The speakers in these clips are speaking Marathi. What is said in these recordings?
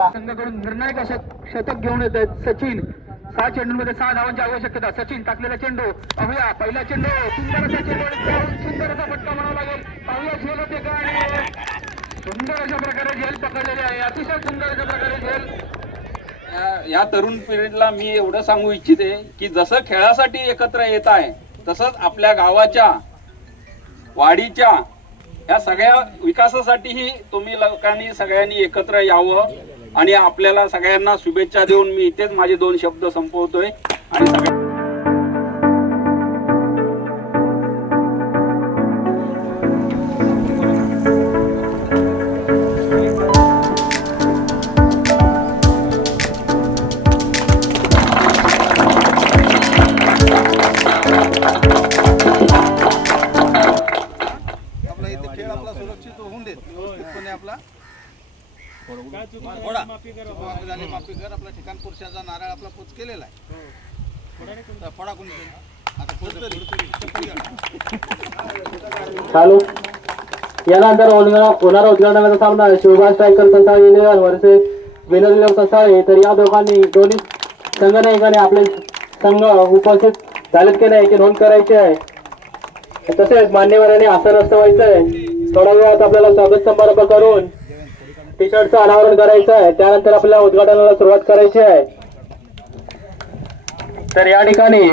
संघाकडून निर्णायक शतक घेऊन येत आहेत सचिन. 6 चेंडूंमध्ये 6 धावांची आवश्यकता. सचिन टाकलेला चेंडू पाहूया. पहिला चेंडू सुंदर असा चेंडू, सुंदर असा फटका म्हणावा लागेल. पाहूया झेल होते का आणि सुंदर अशा प्रकारे झेल पकडलेली आहे. अतिशय सुंदर अशा प्रकारे झेल. या तरुण पिढीला मी एवढं सांगू इच्छिते की जसं खेळासाठी एकत्र येत आहे तसंच आपल्या गावाच्या वाडीच्या या सगळ्या विकासासाठीही तुम्ही लोकांनी सगळ्यांनी एकत्र यावं आणि आपल्याला सगळ्यांना शुभेच्छा देऊन मी इथेच माझे 2 शब्द संपवतोय आणि आपला ठिकाण पुरुषाचा नारळ आपला पोच केलेला आहे. फळा कोणी चालू यानंतर होणारा उद्घाटनाचा सामना शिवबा स्ट्रायकर संसाळ इंजिनियर वर्सेस विनोद संसाळे. तर या दोन्ही संघनायकाने आपले संघ उपस्थित झालेत की नाही याची नोंद करायची आहे. तसेच मान्यवरांनी आसन व्हायचं आहे. थोड्या वेळात आपल्याला स्वागत समारंभ करून टी शर्टचं अनावरण करायचं आहे. त्यानंतर आपल्याला उद्घाटनाला सुरुवात करायची आहे. तर या ठिकाणी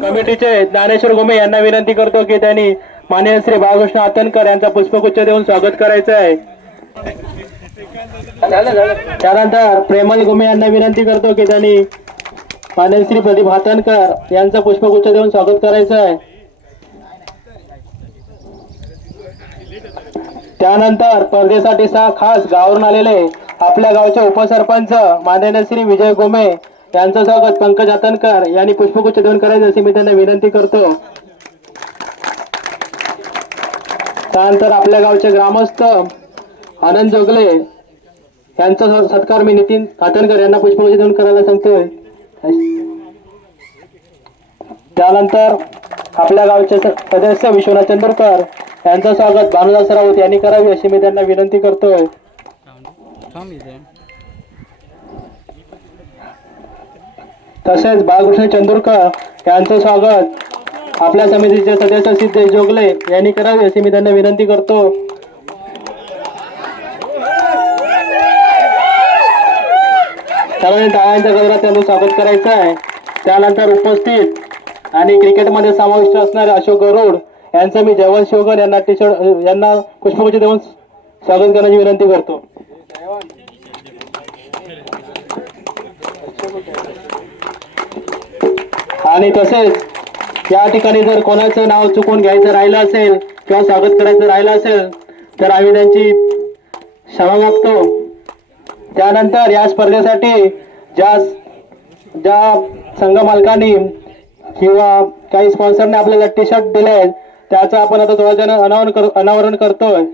कमिटीचे ज्ञानेश्वर गोमे यांना विनंती करतो की त्यांनी माननीय श्री बाळकृष्ण आतनकर यांचा पुष्पगुच्छ देऊन स्वागत करायचं आहे. त्यानंतर प्रेमल गोमे यांना विनंती करतो की त्यांनी माननीय श्री प्रदीप हातनकर यांचा पुष्पगुच्छ देऊन स्वागत करायचं आहे. त्यानंतर स्पर्धेसाठी 6 खास गावावरून आलेले आपल्या गावचे उपसरपंच माननीय श्री विजय गोमे यांचं स्वागत पंकज आतनकर यांनी पुष्पगुच्छ देऊन करायचे अशी मी त्यांना विनंती करतो. त्यानंतर आपल्या गावचे ग्रामस्थ आनंद जोगले यांचा सत्कार मी नितीन आतनकर यांना पुष्पगुच्छ देऊन करायला सांगतोय. त्यानंतर आपल्या गावचे सदस्य विश्वनाथ चंद्रकर यांचं स्वागत भानुदास राऊत यांनी करावे अशी मी त्यांना विनंती करतोय. तसेच बाळकृष्ण चंदूरकर यांचं स्वागत आपल्या समितीचे सदस्य सिद्धेश जोगले यांनी करावे अशी मी त्यांना विनंती करतो. सर्वांनी टाळ्यांच्या गजरात त्यांचं स्वागत करायचं आहे. त्यानंतर उपस्थित आणि क्रिकेटमध्ये समाविष्ट असणारे अशोक गरुड यांचं मी जयवंत शिवकर यांना टी शर्ट यांना पुष्पगुच्छ देऊन स्वागत करण्याची विनंती करतो. आणि तसेच या ठिकाणी जर कोणाचं नाव चुकून घ्यायचं राहिलं असेल किंवा स्वागत करायचं राहिलं असेल तर आम्ही त्यांची क्षमा मागतो. त्यानंतर या स्पर्धेसाठी ज्या संघ मालकांनी किंवा काही स्पॉन्सरने आपल्याला टी शर्ट दिले आहेत त्याचं आपण आता थोड्या जण अनावरण करतोय.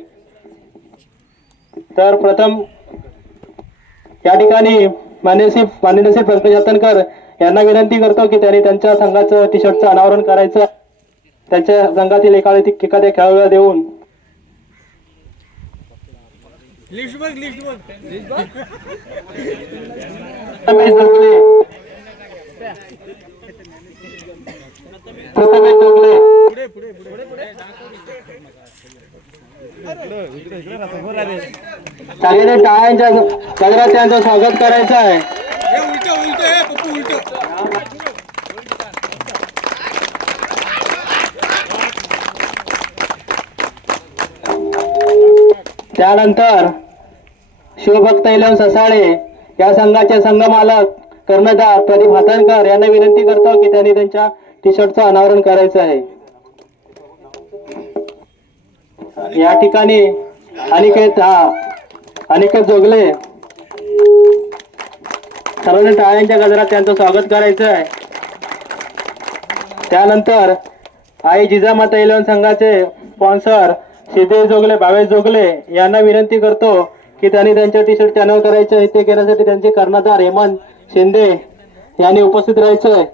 तर प्रथम या ठिकाणी माननीय श्री पंकज आतनकर यांना विनंती करतो की त्यांनी त्यांच्या संघाचं टी शर्टचं अनावरण करायचं. त्यांच्या संघातील एखाद्या खेळाडूला देऊन सगळ्यांनी टाळ्यांच्या गजरात त्यांचं स्वागत करायचं आहे. त्यानंतर शिवभक्त इलेवन ससाळे या संघाचे संघ मालक कर्णधार प्रदीप हातनकर यांना विनंती करतो की त्यांनी त्यांच्या टी शर्टचं अनावरण करायचं आहे. या ठिकाणी अनिकेत जोगले सर्वांनी टाळ्यांच्या गजरात त्यांचं स्वागत करायचं आहे. त्यानंतर आई जिजामाता इलेवन संघाचे स्पॉन्सर सिद्धेश जोगले भावेश जोगले यांना विनंती करतो की त्यांनी त्यांच्या टी शर्ट चॅनल करायचे ते करण्यासाठी त्यांचे कर्णधार हेमंत शिंदे यांनी उपस्थित राहायचं आहे.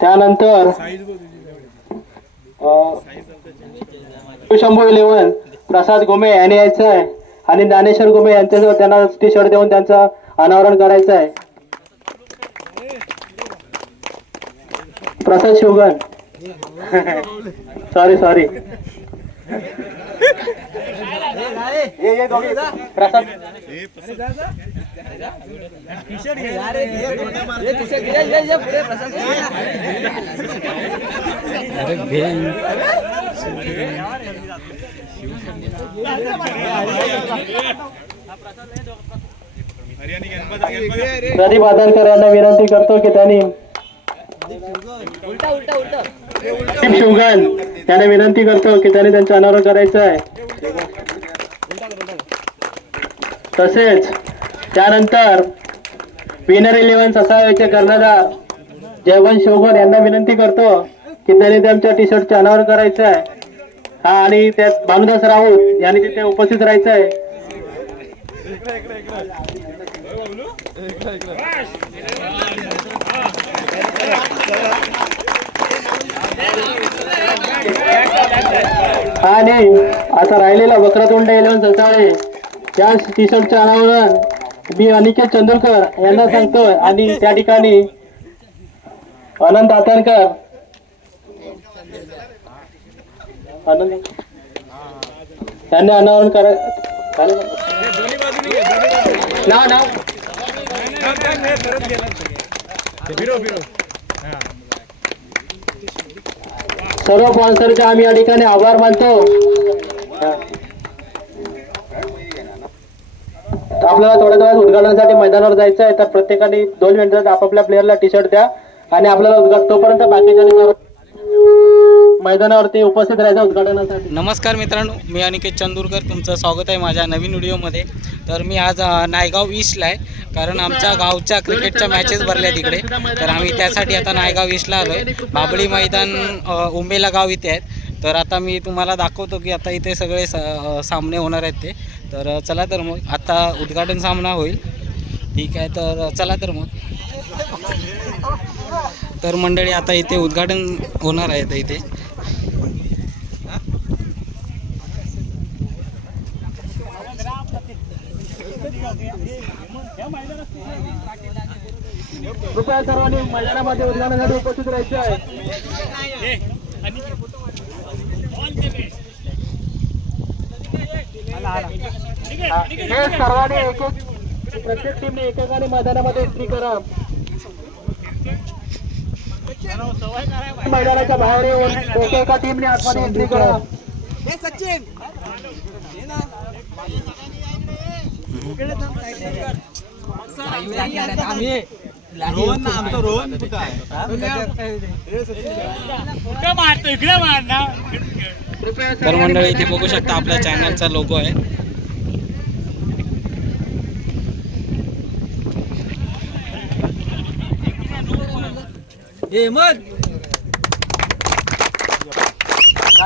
त्यानंतर शंभू 11 प्रसाद गोमे यांनी यायचं आहे आणि ज्ञानेश्वर गोमे यांच्यासोबत त्यांना टी शर्ट देऊन त्यांचं अनावरण करायचं आहे. प्रसाद शिवगण सॉरी प्रसाद प्रदीप आधारकर यांना विनंती करतो की त्यांनी शिवगण यांना विनंती करतो की त्यांनी त्यांचं अनावरण करायचं आहे. तसेच त्यानंतर विनर 11 ससाळ्याचे कर्णधार जयवंत शिवगण यांना विनंती करतो की त्यांनी त्यांच्या टी शर्टचे अनावरण करायचं आहे. हा आणि त्यात भानुदास राऊत यांनी तिथे उपस्थित राहायचं आहे. आणि आता राहिलेला वक्रतुंड 11 ससाळे या टी शर्टचे अनावरण मी अनिकेत चंदुरकर यांना सांगतोय आणि त्या ठिकाणी अनंत आतरकर यांनी अनावरण सर्व स्पॉन्सरचे आम्ही या ठिकाणी आभार मानतो. आपल्याला थोड्या वेळात उद्घाटनासाठी मैदानावर जायचं आहे तर प्रत्येकाने 2 मिनिटात आपापल्या प्लेअरला टी शर्ट द्या आणि आपल्याला उद्घाटन तोपर्यंत बाकीच्या मैदानावरती उपस्थित राहायचं उद्घाटनासाठी. नमस्कार मित्रांनो, मी अनिकेत चंदूरकर, तुमचं स्वागत आहे माझ्या नवीन व्हिडिओमध्ये. तर मी आज नायगाव ईस्टला आहे कारण आमच्या गावच्या क्रिकेटच्या मॅचेस भरल्या तिकडे, तर आम्ही त्यासाठी आता नायगाव ईस्टला आलो आहे. बाबळी मैदान उंबेला गाव इथे आहेत. तर आता मी तुम्हाला दाखवतो की आता इथे सगळे सामने होणार आहेत ते. तर चला तर मग आता उद्घाटन सामना होईल. ठीक आहे, तर चला तर मग. तर मंडळी आता इथे उद्घाटन होणार आहे तर इथे कृपया सर्वांनी मैदानामध्ये उद्घाटनासाठी उपस्थित राहायचे आहे. सर्वांनी प्रत्येक टीमने एकेकाने मैदानामध्ये एंट्री करा. मैदानाच्या बाहेर येऊन एका टीमने आतमध्ये एंट्री करा. तर मंडळी इथे बघू शकता आपल्या चॅनलचा लोगो आहे. या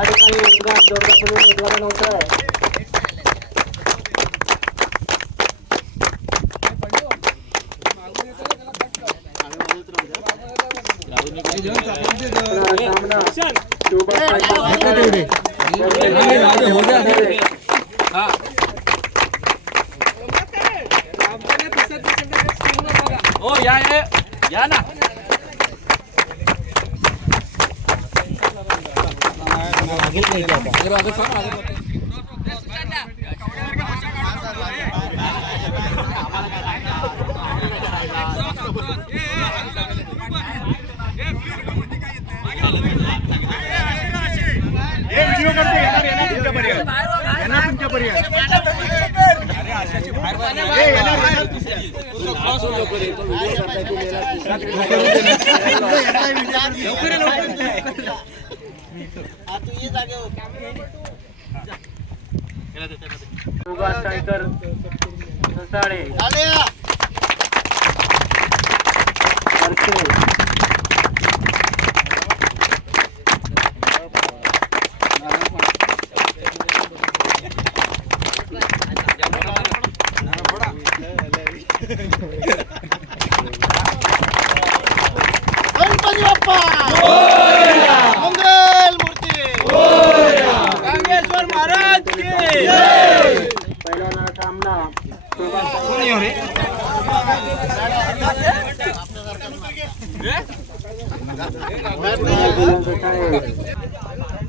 ठिकाणी उद्घाटन होतं आहे. हो या ना. टायगर ससाळे गणपती बाप्पा मंगल मूर्ती गांगेश्वर महाराज की पहिला होणारा सामना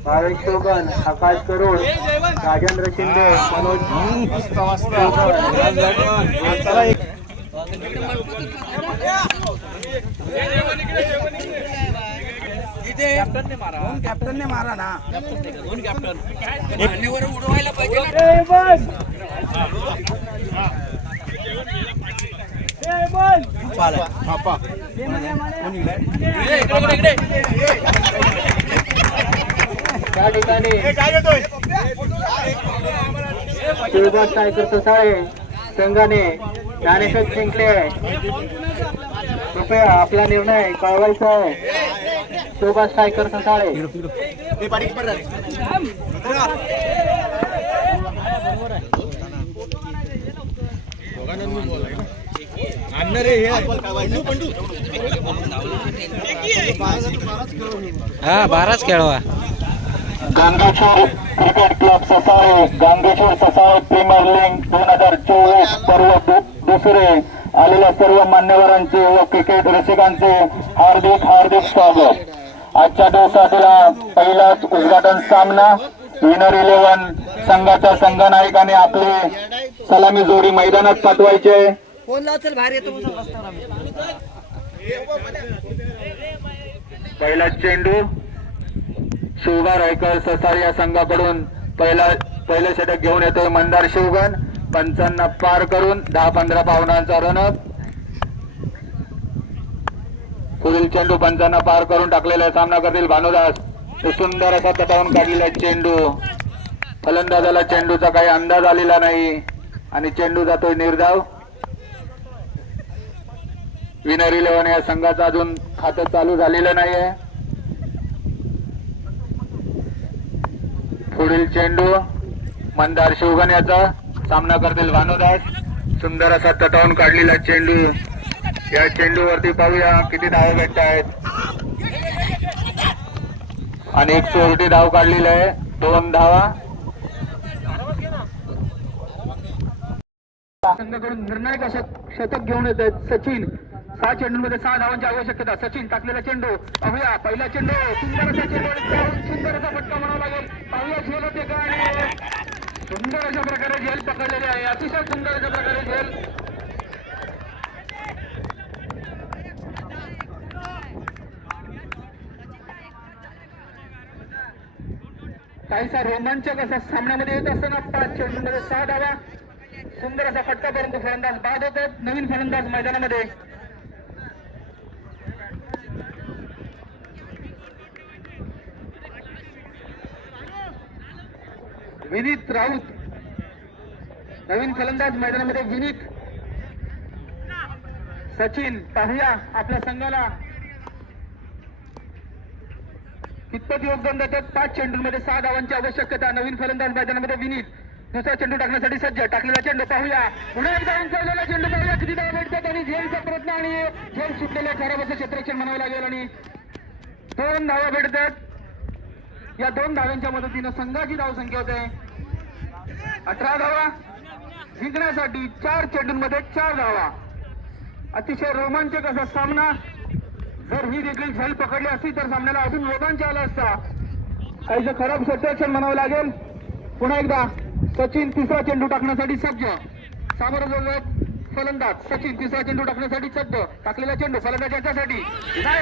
भावेश शोभन, आकाश करोड, राजेंद्र शिंदे, मनोज कॅप्टनने मारा ना त्या ठिकाणी शिवदास टायगर ससाळे संघाने ज्ञानेश्वर जिंकले. कृपया आपला निर्णय कळवायचा आहे. सुभाष टायगर ससाळे हा 12च खेळवा. Gangeshwar cricket club ससाळे, Gangeshwar ससाळे premier league 2024 पर्व दुसरे आलेल्या सर्व मान्यवरांचे व क्रिकेट रसिकांचे हार्दिक हार्दिक स्वागत. आजच्या दिवसातला पहिलाच उद्घाटन सामना विनर 11 संघाच्या संघनायकाने आपले सलामी जोडी मैदानात पाठवायचे. पहिला चेंडू शिवबा रायकर ससाळ या संघाकडून पहिलं षटक घेऊन येतोय मंदार शिवगण. 55 पार करून 10-15 पावलांचा रनअप. पुढील चेंडू 55 पार करून टाकलेला सामना करतील भानुदास. तो सुंदर असा तटावून काढलेला चेंडू. फलंदाजाला चेंडूचा काही अंदाज आलेला नाही आणि चेंडू जातोय निर्धाव. विनर 11 या संघाचं अजून खातं चालू झालेलं नाहीये. पुढील चेंडू मंदार शिवगण याचा सामना करतील भानुदास. सुंदर असा तटावून काढलेला चेंडू. या चेंडूवरती पाहूया किती धाव भेटत आहेत. आणि एक चोरटी धाव काढलेली आहे. 2 धावा. संघाकडून निर्णायक शतक घेऊन येत आहेत सचिन. 6 चेंडूंमध्ये 6 धावांची आवश्यकता. सचिन टाकलेला चेंडू पाहूया. पहिला चेंडू सुंदर असा चेंडू, सुंदर असा फटका म्हणावा लागेल. पाहूया झेल होते का आणि सुंदर अशा प्रकारे झेल पकडलेली आहे. अतिशय सुंदर अशा प्रकारे झेल. काहीसा रोमांचक असा सामन्यामध्ये येत असताना 5 चेंडूंमध्ये 6 धावा. सुंदर असा फटका परंतु फलंदाज बाद होतात. नवीन फलंदाज मैदानामध्ये विनीत राऊत. नवीन फलंदाज मैदानामध्ये विनीत. सचिन पाहूया आपल्या संघाला कितपत योगदान देतात. 5 चेंडूंमध्ये 6 धावांची आवश्यकता. नवीन फलंदाज मैदानामध्ये विनीत. दुसरा चेंडू टाकण्यासाठी सज्ज. टाकलेला चेंडू पाहूया. पुन्हा एकदा उंचावलेला चेंडू पाहूया किती धावा भेटतात आणि झेलचा प्रयत्न आणि झेल सुटलेल्या खराब असं क्षेत्ररक्षण म्हणावं लागेल आणि 2 धावा भेटतात. या 2 धावांच्या मदतीनं संघाची धावसंख्या होते 18 धावा. जिंकण्यासाठी 4 चेंडूंमध्ये 4 धावा. अतिशय रोमांचक असा सामना. जर ही देखील झेल पकडली असती तर सामन्याला अजून रोमांच आला असता. काहीसं खराब क्षेत्ररक्षण म्हणावं लागेल. पुन्हा एकदा सचिन तिसरा चेंडू टाकण्यासाठी सज्ज. सामोरं फलंदाज सचिन तिसरा चेंडू टाकण्यासाठी सज्ज. टाकलेला चेंडू फलंदाज याच्यासाठी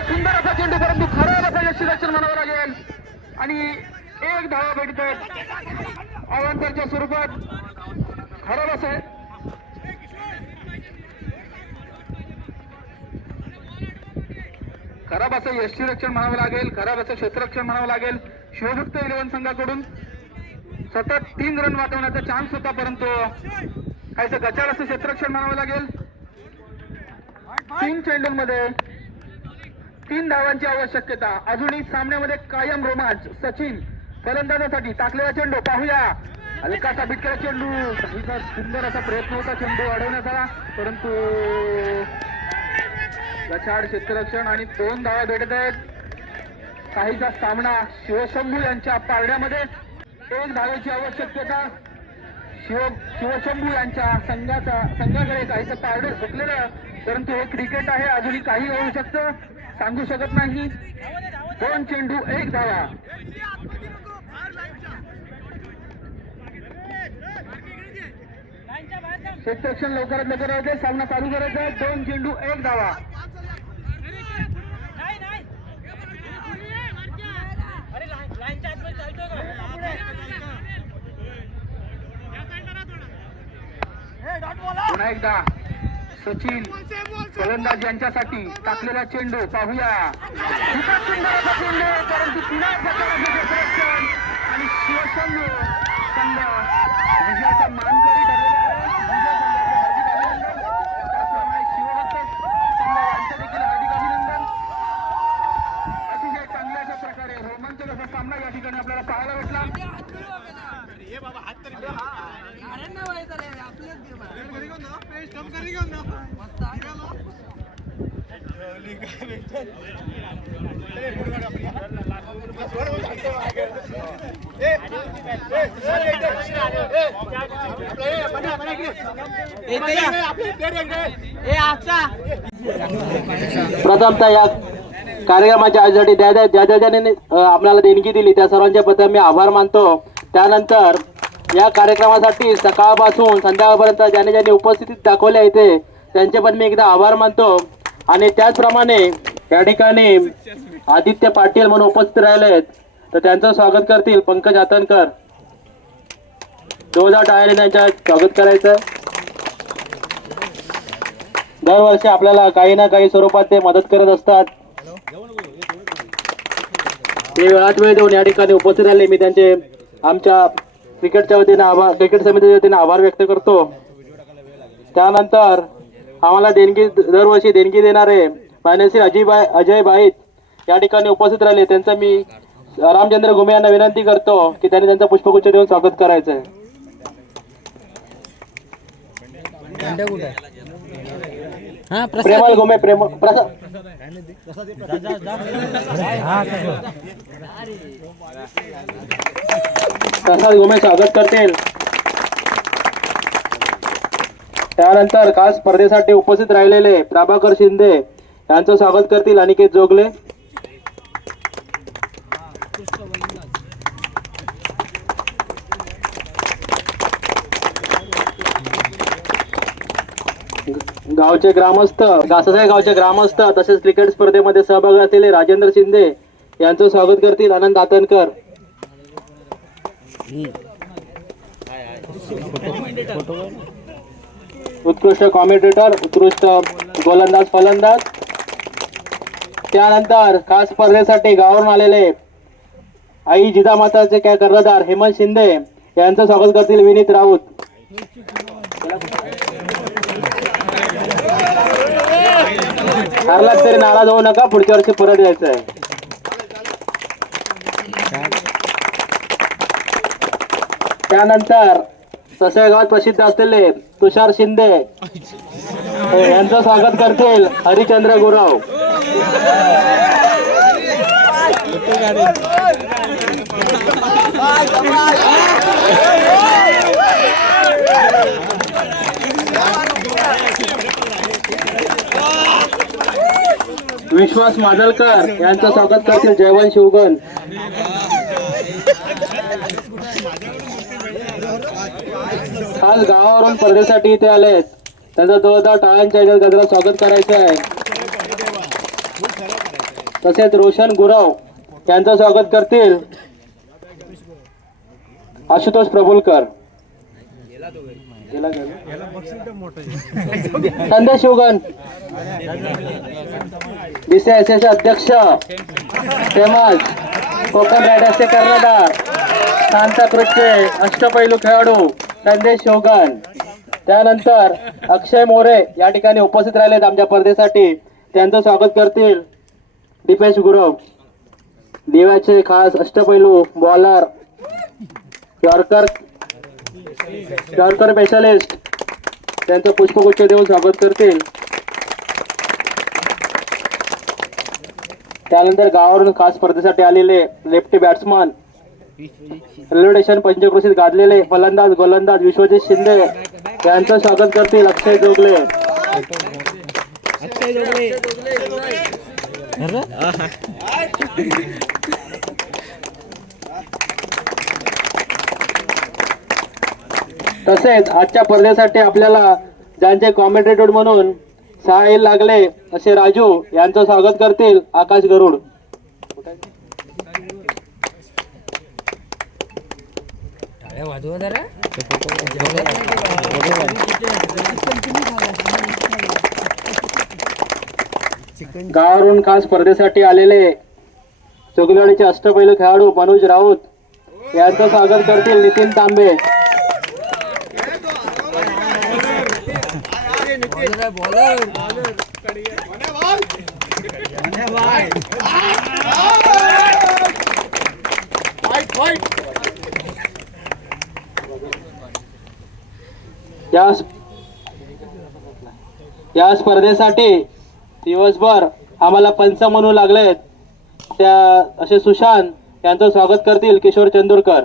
सुंदर असा चेंडू परंतु खराब असा यष्टीरक्षण म्हणावं लागेल आणि 1 धावा भेटतात अवांतरच्या स्वरूपात. खराब असं खराब असं यष्टीरक्षण म्हणावं लागेल. खराब असं क्षेत्ररक्षण म्हणावं लागेल. शिवभक्त 11 संघाकडून सतत 3 रन वाचवण्याचा चान्स होता परंतु काहीसं गचाळ असं क्षेत्ररक्षण म्हणावं लागेल. 3 चेंडूंमध्ये 3 धावांची आवश्यकता. अजूनही सामन्यामध्ये कायम रोमांच. सचिन फलंदाजासाठी टाकलेला चेंडू पाहूया. हलकासा बिटकेला चेंडू. काहीसा सुंदर असा प्रयत्न होता चेंडू अडवण्याचा परंतु लछाड क्षेत्ररक्षण आणि 2 धावा भेटत आहेत. काहीचा सामना शिवशंभू यांच्या पारड्यामध्ये 1 धावेची आवश्यकता. शिवशंभू यांच्या संघाकडे काहीचं पारडं झुकलेलं, परंतु हे क्रिकेट आहे, अजूनही काही होऊ शकतं, सांगू शकत नाही. 2 चेंडू 1 धावा. क्षेत्ररक्षण लवकरात लवकर होते, सामना चालू करायचा आहे. 2 चेंडू 1 धावा. पुन्हा एकदा सचिन फलंदाज यांच्यासाठी टाकलेला चेंडू पाहूया. चेंडू परंतु पुन्हा क्षेत्ररक्षण आणि शिवशंभू संघ विजयाचा मानकरी ठरलेला आहे. त्याचप्रमाणे शिवभक्त संघ यांचं देखील हार्दिक अभिनंदन. अतिशय चांगल्याच्या प्रकारे रोमांचक असा सामना या ठिकाणी आपल्याला पाहायला भेटला. प्रथमतः या कार्यक्रमाच्या आयोजनासाठी ज्याने आपल्याला देणगी दिली त्या सर्वांचे प्रथम मी आभार मानतो. त्यानंतर या कार्यक्रमासाठी सकाळपासून संध्याकाळपर्यंत ज्याने उपस्थिती दाखवल्या इथे त्यांचे पण मी एकदा आभार मानतो. आणि त्याचप्रमाणे या ठिकाणी आदित्य पाटील म्हणून उपस्थित राहिले आहेत, तर त्यांचं स्वागत करतील पंकज आतनकर. 2000 टाळ्याने त्यांच्या स्वागत करायचं. दरवर्षी आपल्याला काही ना काही स्वरूपात ते मदत करत असतात. ते वेळात वेळ देऊन या ठिकाणी उपस्थित राहिले. मी त्यांचे आमच्या क्रिकेटच्या वतीने क्रिकेट समितीच्या वतीने आभार व्यक्त करतो. त्यानंतर आम्हाला दरवर्षी देणगी देणारे मान्यश्री अजय बाईत या ठिकाणी उपस्थित राहिले. त्यांचं मी रामचंद्र घुमे यांना विनंती करतो की त्यांनी त्यांचं पुष्पगुच्छ देऊन स्वागत करायचं आहे. प्रेमल घुमे प्रसाद घुमे स्वागत करतील. त्यानंतर खास स्पर्धेसाठी उपस्थित राहिलेले प्रभाकर शिंदे यांचं स्वागत करतील अनिकेत जोगले. गावचे ग्रामस्थ घासासाई गावचे ग्रामस्थ तसेच क्रिकेट स्पर्धेमध्ये सहभागी असलेले राजेंद्र शिंदे यांचं स्वागत करतील आनंद आतनकर. उत्कृष्ट कॉमेंटेटर, उत्कृष्ट गोलंदाज फलंदाज. त्यानंतर खास स्पर्धेसाठी गावावरून आलेले आई जिजामाताचे काय कर्णधार हेमंत शिंदे यांचं स्वागत करतील विनीत राऊत. हरलात तरी नाराज होऊ नका, पुढच्या वर्षी परत यायचं आहे. त्यानंतर ससेगावात प्रसिद्ध असलेले तुषार शिंदे यांचं स्वागत करतील हरिचंद्र गुराव. विश्वास माजलकर यांचं स्वागत करतील जयवंत शिवगण. आज गावावरून स्पर्धेसाठी इथे आलेत, त्यांचं 2000 टाळ्यांच्या गजरात स्वागत करायचं आहे. तसेच रोशन गुराव यांचं स्वागत करतील आशुतोष प्रभुलकर. संदेश शिवगण BCICचे अध्यक्ष फेमस कोकण रायडर्सचे कर्णधार सांताक्रूजचे अष्टपैलू खेळाडू संदेश शिवगण. त्यानंतर अक्षय मोरे या ठिकाणी उपस्थित राहिलेत आमच्या स्पर्धेसाठी, त्यांचं स्वागत करतील दीपेश गुरव. देवाचे खास अष्टपैलू बॉलर यॉर्कर स्पेशलिस्ट त्यांचं पुष्पगुच्छ देऊन स्वागत करतील. त्यानंतर गावावरून खास स्पर्धेसाठी आलेले लेफ्टी बॅट्समन रेल्वे स्टेशन पंचक्रोशीत गाजलेले फलंदाज गोलंदाज विश्वजित शिंदे यांचं स्वागत करतील अक्षय जोगले. तसेच आजच्या स्पर्धेसाठी आपल्याला ज्यांचे कॉमेंटेटर म्हणून सहाय्य लागले असे राजू यांचं स्वागत करतील आकाश गरुड. गावावरून खास स्पर्धेसाठी आलेले चोगलवाडीचे अष्टपैलू खेळाडू मनोज राऊत यांचं स्वागत करतील नितीन तांबे. या स्पर्धेसाठी दिवसभर आम्हाला पंच म्हणू लागलेत त्या असे सुशांत यांचं स्वागत करतील किशोर चंदूरकर.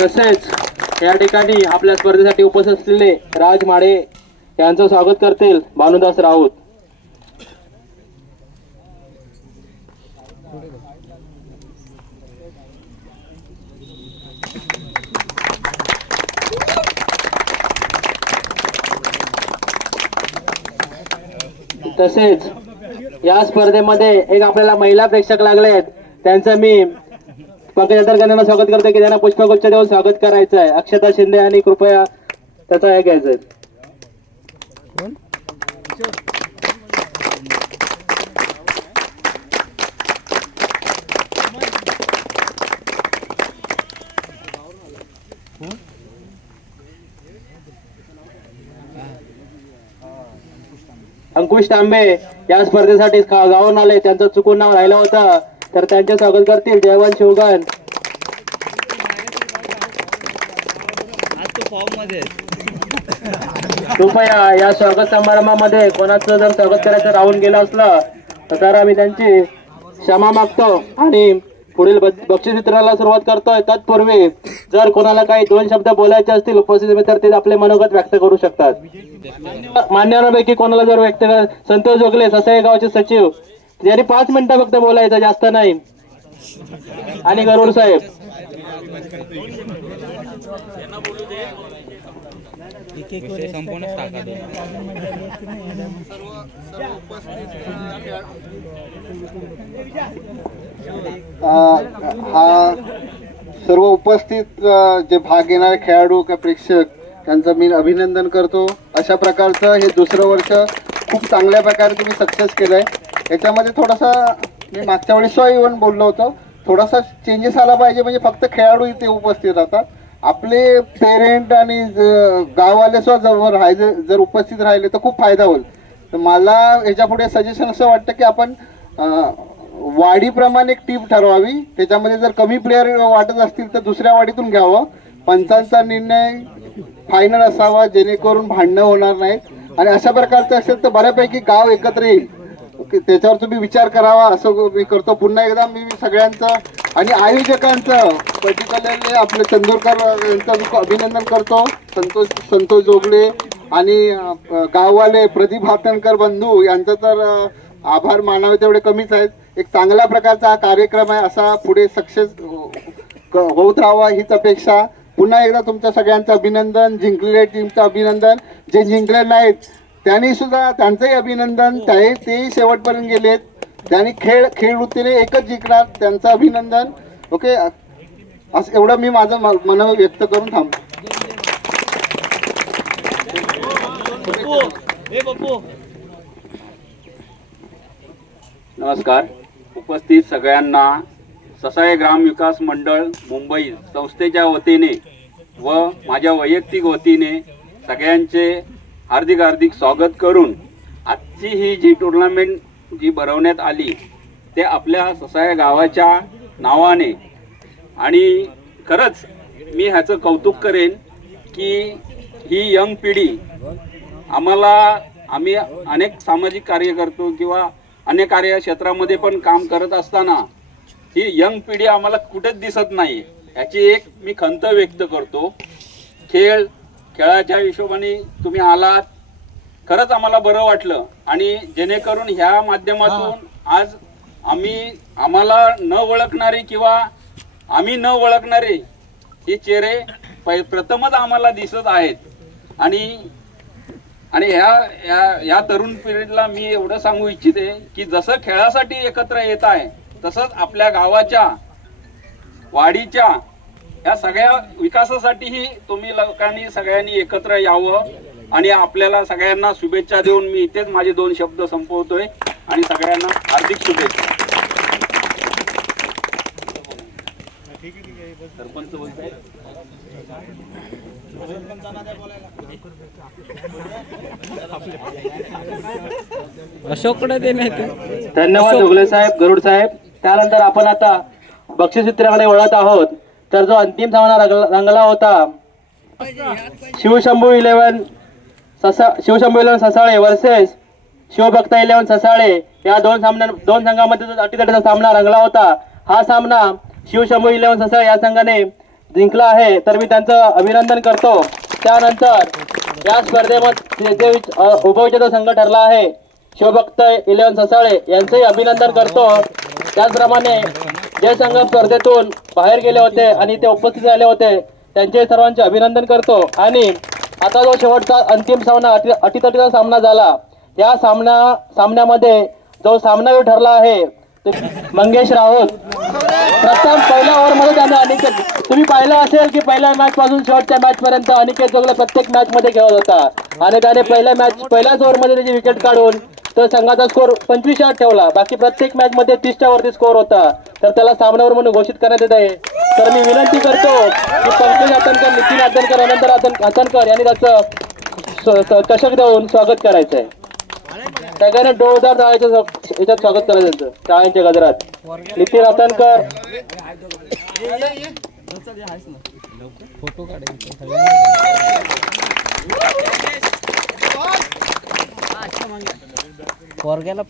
तसेच या ठिकाणी आपल्या स्पर्धेसाठी उपस्थित असलेले राज माडे यांचं स्वागत करतील भानुदास राऊत. तसेच या स्पर्धेमध्ये एक आपल्याला महिला प्रेक्षक लागले आहेत त्यांचं मी पंकज अंतरकरांना स्वागत करतो की त्यांना पुष्पगुच्छ देऊन स्वागत करायचं आहे. अक्षता शिंदे आणि कृपया त्याचा हे घ्यायचं आहे. अंकुश तांबे या स्पर्धेसाठी गावावरून आले त्यांचं चुकून नाव राहिलं होतं तर त्यांचे स्वागत करतील जयवंत शिवगण. कृपया या स्वागत समारंभामध्ये कोणाचं जर स्वागत करायचं राहून गेलं असलं तर आम्ही त्यांची क्षमा मागतो आणि पुढील बक्षीस वितरणाला सुरुवात करतोय. तत्पूर्वी जर कोणाला काही 2 शब्द बोलायचे असतील उपस्थित मित्र ते आपले मनोगत व्यक्त करू शकतात. मान्यवरांपैकी कोणाला जर व्यक्त संतोष जोगले ससाई गावचे सचिव यांनी 5 मिनिटं फक्त बोलायचं जास्त नाही. आणि गरुड साहेब हा सर्व उपस्थित जे भाग घेणारे खेळाडू किंवा प्रेक्षक त्यांचं मी अभिनंदन करतो. अशा प्रकारचं हे दुसरं वर्ष खूप चांगल्या प्रकारे तुम्ही सक्सेस केलंय. याच्यामध्ये थोडासा मी मागच्या वेळेस इव्हन बोललो होतो थोडासा चेंजेस आला पाहिजे. म्हणजे फक्त खेळाडू इथे उपस्थित राहतात आपले पेरेंट आणि गाववाले सुद्धा जर उपस्थित राहिले तर खूप फायदा होईल. तर मला ह्याच्यापुढे सजेशन असं वाटतं की आपण वाडीप्रमाणे एक टीम ठरवावी. त्याच्यामध्ये जर कमी प्लेयर वाटत असतील तर दुसऱ्या वाडीतून घ्यावं. पंचांचा निर्णय फायनल असावा जेणेकरून भांडणं होणार नाहीत आणि अशा प्रकारचं असेल तर बऱ्यापैकी गाव एकत्र येईल. त्याच्यावर तुम्ही विचार करावा असं मी करतो. पुन्हा एकदा मी सगळ्यांचं आणि आयोजकांचं पर्टिक्युलरली आपले चंदूरकर यांचं अभिनंदन करतो. संतोष जोगले आणि गाववाले प्रदीप हातणकर बंधू यांचं तर आभार मानावे तेवढे कमीच आहेत. एक चांगल्या प्रकारचा हा कार्यक्रम आहे असा पुढे सक्सेस होत राहावा हीच अपेक्षा. पुन्हा एकदा तुमच्या सगळ्यांचं अभिनंदन. जिंकलेल्या टीमचं अभिनंदन. जे जिंकले नाहीत त्यांनी सुद्धा त्यांचंही अभिनंदन. तेही शेवटपर्यंत गेलेत. त्यांनी खेळ वृत्तीने एकच जिंकणार त्यांचं अभिनंदन. ओके असं एवढं मी माझं मन व्यक्त करून थांबतो. नमस्कार. उपस्थित सगळ्यांना ससाई ग्राम विकास मंडळ मुंबई संस्थेच्या वतीने व माझ्या वैयक्तिक वतीने सगळ्यांचे हार्दिक स्वागत करून आजची ही जी टुर्नामेंट जी भरवण्यात आली ते आपल्या ससाई गावाच्या नावाने आणि खरंच मी ह्याचं कौतुक करेन की ही यंग पिढी आम्ही अनेक सामाजिक कार्य करतो किंवा अनेक कार्यक्षेत्रामध्ये पण काम करत असताना ही यंग पिढी आम्हाला कुठेच दिसत नाही. याची एक मी खंत व्यक्त करतो. खेळाच्या हिशोबाने तुम्ही आलात, खरंच आम्हाला बरं वाटलं. आणि जेणेकरून ह्या माध्यमातून आज आम्हाला न ओळखणारे किंवा आम्ही न ओळखणारे हे चेहरे प्रथमच आम्हाला दिसत आहेत. आणि ह्या तरुण पिढीला मी एवढं सांगू इच्छिते की जसं खेळासाठी एकत्र येत आहे तसंच आपल्या गावाच्या वाडीच्या ह्या सगळ्या विकासासाठीही तुम्ही लोकांनी सगळ्यांनी एकत्र यावं. आणि आपल्याला सगळ्यांना शुभेच्छा देऊन मी इथेच माझे 2 शब्द संपवतोय आणि सगळ्यांना हार्दिक शुभेच्छा. सरपंच बोलताय. अशोककडे देण्यात धन्यवाद जोगले साहेब, गरुड साहेब. त्यानंतर आपण आता बक्षीस वितरणाकडे वळत आहोत. तर जो अंतिम सामना रंगला होता शिवशंभू 11 ससाळे वर्सेस शिवभक्त 11 ससाळे या दोन संघामध्ये जो अटीतटीचा सामना रंगला होता, हा सामना शिवशंभू 11 ससाळे या संघाने जिंकला आहे. तर मी त्यांचं अभिनंदन करतो. त्यानंतर या स्पर्धेमध्ये जे उपविजेता संघ ठरला आहे शिवभक्त 11 ससाळे यांचंही अभिनंदन करतो. त्याचप्रमाणे जे संघ स्पर्धेतून बाहेर गेले होते आणि ते उपस्थित झाले होते त्यांचे सर्वांचे अभिनंदन करतो. आणि आता जो शेवटचा अंतिम सामना अटीतटीचा सामना झाला, या सामन्यामध्ये जो सामनावीर ठरला आहे मंगेश राऊत. प्रथम पहिल्या ओव्हरमध्ये त्याने अनिकेत, तुम्ही पाहिलं असेल की पहिल्या मॅच पासून शेवटच्या मॅच पर्यंत अनिकेत जोगले प्रत्येक मॅच मध्ये खेळत होता आणि त्याने पहिल्याच ओव्हरमध्ये त्याची विकेट काढून तर संघाचा स्कोर 25 ठेवला. बाकी प्रत्येक मॅच मध्ये 30च्या वरती स्कोर होता. तर त्याला सामनावर म्हणून घोषित करण्यात येत आहे. तर मी विनंती करतो की पंकज हातनकर, नितीन हातनकर, अनंत हातनकर यांनी त्याचं चषक देऊन स्वागत करायचं आहे. सगळ्यांना डोळदार टाळ्याच्या याच्यात स्वागत करायचं त्यांचं टाळ्यांच्या गजरात. नितीन हातनकर, फोटो काढायचे.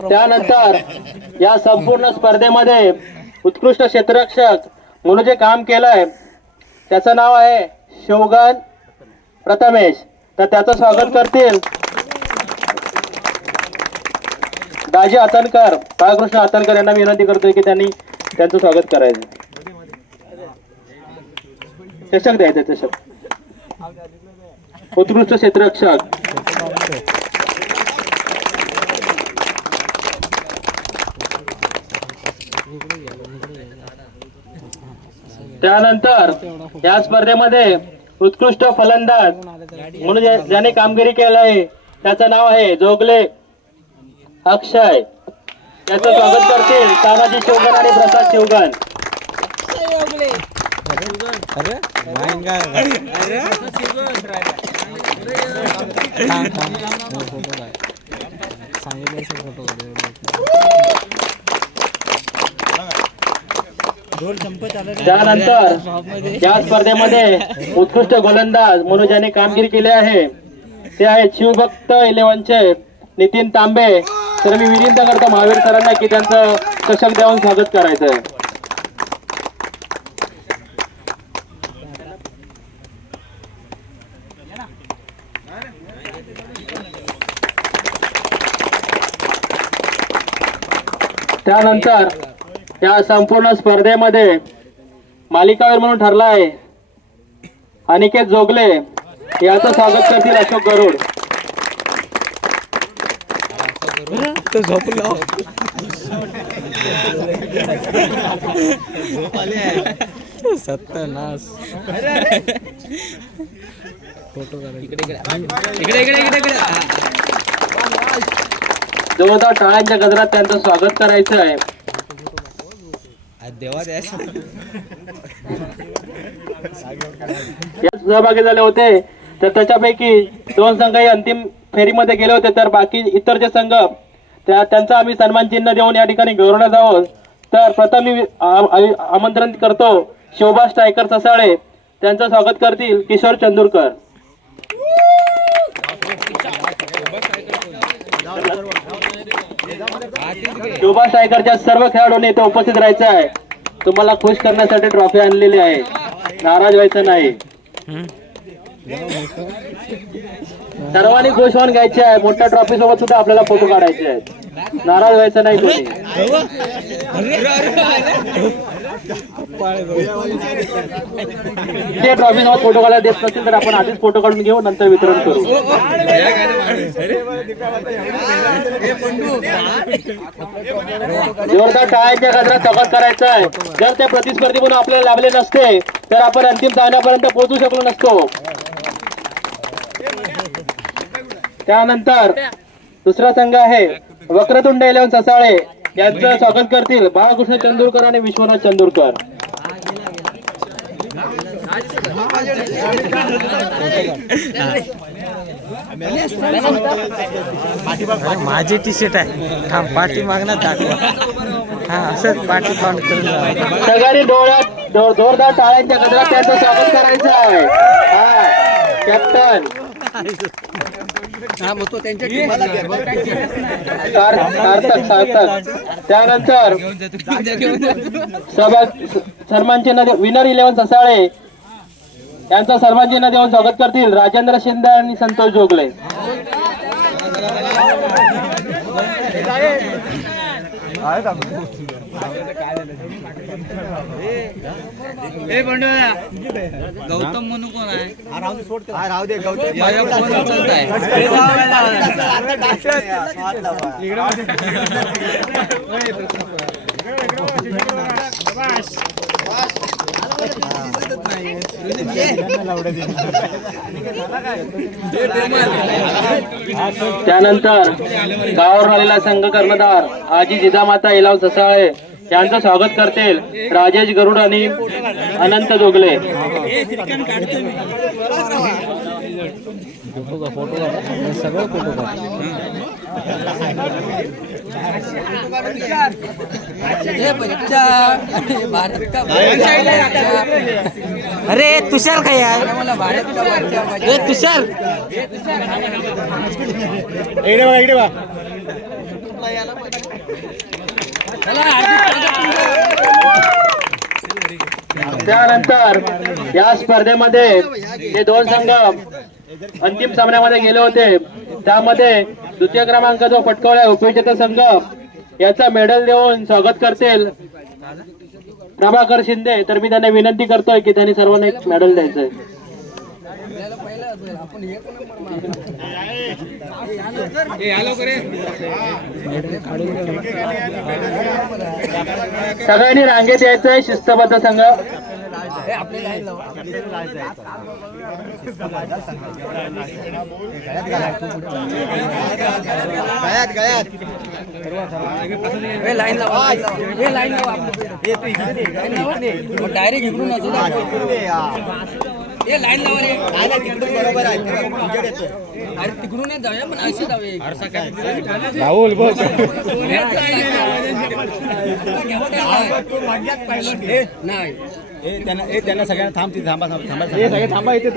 त्यानंतर या संपूर्ण स्पर्धेमध्ये उत्कृष्ट क्षेत्ररक्षक म्हणून जे काम केलंय त्याचं नाव आहे शिवगन प्रथमेश. तर त्याचं स्वागत करतील दाजी हातनकर, बाळकृष्ण हातनकर यांना विनंती करतोय की त्यांनी त्यांचं स्वागत करायचं. चषक द्यायचं, चषक. उत्कृष्ट क्षेत्ररक्षक. त्यानंतर या स्पर्धेमध्ये उत्कृष्ट फलंदाज म्हणून ज्याने कामगिरी केलं आहे त्याचं नाव आहे जोगले अक्षय. त्याचं स्वागत करतील तानाजी शिवगण आणि प्रसाद शिवगण. त्यानंतर या स्पर्धेमध्ये उत्कृष्ट गोलंदाज म्हणून ज्याने कामगिरी केली आहे ते आहेत शिवभक्त 11चे नितीन तांबे. तर मी विनंती करतो महावीर सरांना की त्यांचं चषक देऊन स्वागत करायचं आहे. त्यानंतर या संपूर्ण स्पर्धेमध्ये मालिकावीर म्हणून ठरला आहे अनिकेत जोगले. याचं स्वागत करतील अशोक गरुड. सत्यानाश. फोटो इकडे जोरदार टाळ्यांच्या गजरात त्यांचं स्वागत करायचं आहे. यात सहभागी झाले होते तर त्याच्यापैकी 2 संघही अंतिम फेरीमध्ये गेले होते. तर बाकी इतर जे संघ त्यांचा आम्ही सन्मान चिन्ह देऊन या ठिकाणी गौरवण्यात आहोत. तर प्रथम मी आमंत्रण करतो शिवभा स्ट्रायकर ससाळे त्यांचं स्वागत करतील किशोर चंदूरकर. शोभा स्ट्रायकरच्या सर्व खेळाडूंनी इथे उपस्थित राहायचं आहे. तुम्हाला खुश करण्यासाठी ट्रॉफी आणलेली आहे, नाराज व्हायचं नाही. सर्वांनी खुश होऊन घ्यायचे आहे. मोठ्या ट्रॉफी सोबत सुद्धा आपल्याला फोटो काढायचे आहेत, नाराज व्हायचं नाही कोणी. ते ट्रॉफी सोबत फोटो काढायला देत नसतील तर आपण आधीच फोटो काढून घेऊ, नंतर वितरण करू. जोरदार टाळ्यांच्या गजरात स्वागत करायचं आहे. जर ते प्रतिस्पर्धी म्हणून आपल्याला लाभले नसते तर आपण अंतिम सामन्यापर्यंत पोहोचू शकलो नसतो. त्यानंतर दुसरा संघ आहे वक्रतुंड 11 ससाळे. यांचं स्वागत करतील बाळकृष्ण चंदूरकर आणि विश्वनाथ चंदूरकर. माझी टी शर्ट आहे, पाठी मागणार दाखवा. हा असंच पाठी काउंट करून सगळ्यांनी डोळ्यात जोरदार टाळ्यांच्या गजरात त्यांचं स्वागत करायचं आहे. हा कॅप्टन सार्थक. त्यानंतर सन्मानचिन्ह विनर 11 ससाळे यांचं सन्मानचिन्ह देऊन स्वागत करतील राजेंद्र शिंदे आणि संतोष जोगले. गौतम म्हणून कोण आहे? त्यानंतर गावावरून आलेला संघ कर्णधार आजी जिजामाता 11 ससाळे यांचं स्वागत करतील राजेश गरुड आणि अनंत जोगले. सगळं फोटो अरे तुषार काय आहे? तुषार इकडे बघा. त्यानंतर या स्पर्धेमध्ये हे दोन संघ अंतिम सामन्यामध्ये गेले होते. त्यामध्ये द्वितीय क्रमांक जो पटकावला उपविजेता संघ याचा मेडल देऊन स्वागत करतील प्रभाकर शिंदे. तर मी त्यांना विनंती करतोय की त्यांनी सर्वांना एक मेडल द्यायचंय. सगळ्यांनी रांगेत यायचंय, शिस्तबद्ध संघ. डायरेक्ट इकडून लाईन लावा तिकडून बरोबर आहे. अरे तिकडून जाऊया पण अशी जाऊया. राहुल बोल. नाही त्यांना सगळ्यांना थांबा इथे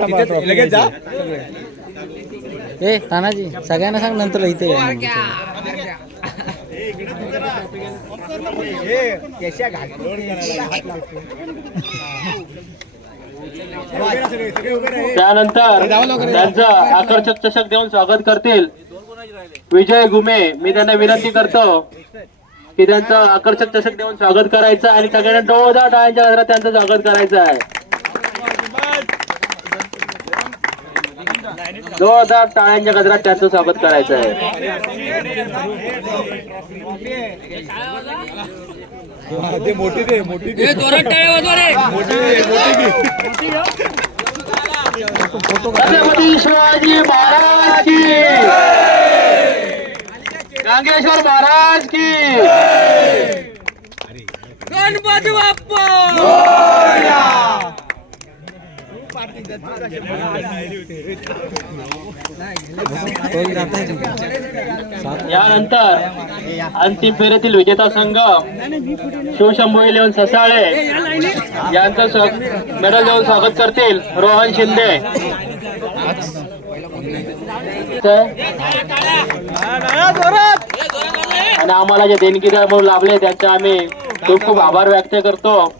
लगेच जा. ए तानाजी सगळ्यांना सांग नंतर इथे त्यानंतर त्यांचं आकर्षक चषक देऊन स्वागत करतील विजय गुमे. मी त्यांना विनंती करतो की त्यांचं आकर्षक चषक देऊन स्वागत करायचं आणि सगळ्यांना डोळदार टाळ्यांच्या गजरात त्यांचं स्वागत करायचं आहे. जोरदार टाळ्यांच्या गजरात त्यांचं स्वागत करायचं आहे. छत्रपती शिवाजी महाराज की, गांगेश्वर महाराज की, गणपती बाप्पा. यानंतर अंतिम फेरीतील विजेता संघ शिवशंभू इलेव्हन ससाळे यांचं मेडल देऊन स्वागत करतील रोहन शिंदे. आणि आम्हाला जे देणगीदार म्हणून लाभले त्यांचे आम्ही खूप खूप आभार व्यक्त करतो.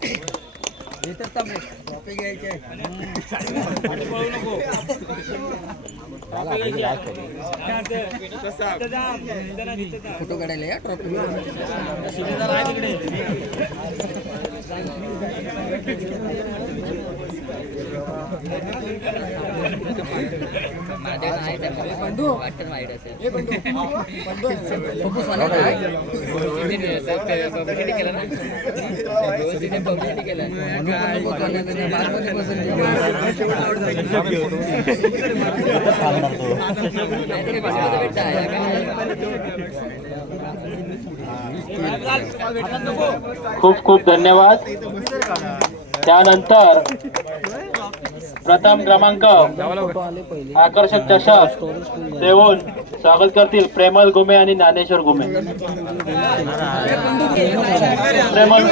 खूप खूप धन्यवाद. त्यानंतर प्रथम क्रमांक आकर्षक चषक देऊन स्वागत करतील प्रेमल गुमे आणि ज्ञानेश्वर गुमे. प्रेमल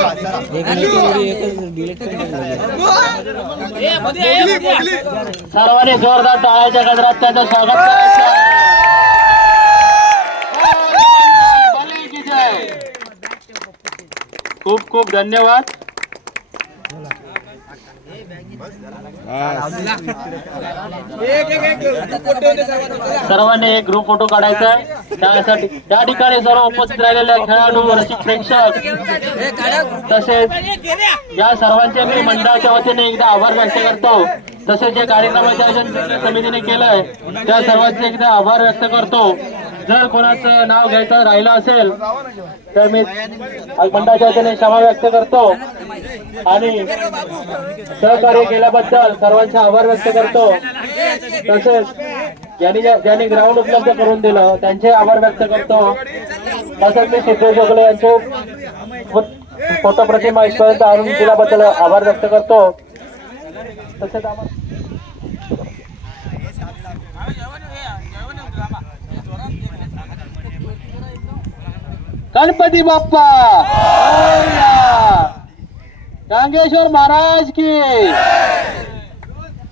सर्वांनी जोरदार टाळ्याच्या गजरात त्यांचं स्वागत करायचं आहे. बली की जय. खूप खूप धन्यवाद. सर्वांनी एक ग्रुप फोटो काढायचा आहे. त्यासाठी त्या ठिकाणी सर्व उपस्थित राहिलेल्या खेळाडू रसिक प्रेक्षक तसेच या सर्वांचे मी मंडळाच्या वतीने एकदा आभार व्यक्त करतो. तसेच जे कार्यक्रमाचे आयोजन समितीने केलंय त्या सर्वांचे एकदा आभार व्यक्त करतो. जर कोणाचं नाव घ्यायचं राहिलं असेल तर मी मंडळाच्या वतीने क्षमा व्यक्त करतो आणि सहकार्य केल्याबद्दल सर्वांचे आभार व्यक्त करतो. तसेच ज्यांनी ग्राउंड उपलब्ध करून दिलं त्यांचे आभार व्यक्त करतो. तसंच मी सिद्धेश जोगले यांचे फोटो प्रतिमा इथपर्यंत आणून दिल्याबद्दल आभार व्यक्त करतो. तसेच गणपती बाप्पा गांगेश्वर महाराज की.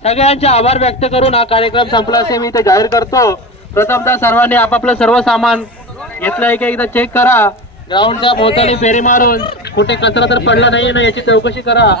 सगळ्यांचे आभार व्यक्त करून हा कार्यक्रम संपला असे मी इथे जाहीर करतो. प्रथमतः सर्वांनी आपापलं सर्व सामान घेतलंय की एकदा चेक करा. ग्राउंडच्या भोवताली फेरी मारून कुठे कचरा तर पडला नाही ना याची चौकशी करा.